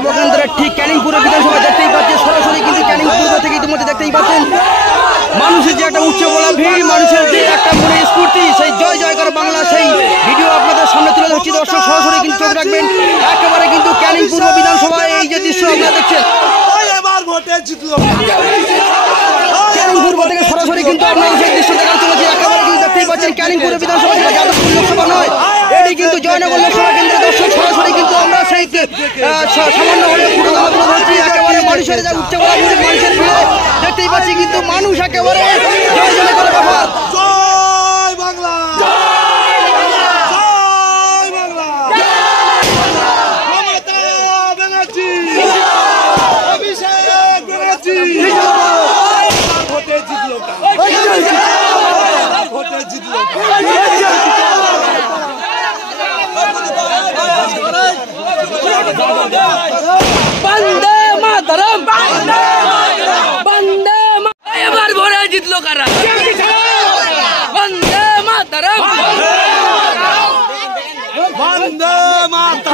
বিধানসভা কেন্দ্রের ঠিক ক্যানিং পূর্ব বিধানসভা দেখতেই পাচ্ছেন, সরাসরি কিন্তু ক্যানিং পূর্ব থেকে ইতিমধ্যে দেখতেই পাচ্ছেন মানুষের যে একটা উচ্চ বলা ভিড়, মানুষের যে একটা মনে স্ফূর্তি, সেই জয় জয়কার বাংলা সেই ভিডিও আপনাদের সামনে তুলে ধরছি। দর্শক সরাসরি কিন্তু চোখ রাখবেন একেবারে কিন্তু ক্যানিং পূর্ব বিধানসভায় এই যে দৃশ্য আপনারা দেখছেন, ক্যানিং পূর্ব থেকে সরাসরি কিন্তু আপনারা সেই দৃশ্য দেখা চলেছে। একেবারে কিন্তু দেখতেই পাচ্ছেন ক্যানিং পূর্ব বিধানসভা যাদবপুর লোকসভা নয়, এটি কিন্তু জয়নগর লোকসভা কেন্দ্রে। দর্শক সরাসরি কিন্তু আমরা সেই সামান্য হলে পুরো তুলে ধরছি। একেবারে মানুষের যা উচ্চ বলা ভিড়, মানুষের ভিড়ে দেখতেই পাচ্ছি কিন্তু মানুষ একেবারে জয় জয় করে ব্যাপার। জয় বাংলা, জয় বাংলা, মমতা ব্যানার্জি, অভিষেক ব্যানার্জি, ভোটে জিতলো, ভোটে জিতলো। বন্দে মাতরম, বন্দে এবার ভোটে জিতলো কারা? বন্দে মাতরম, বন্দে মাতরম।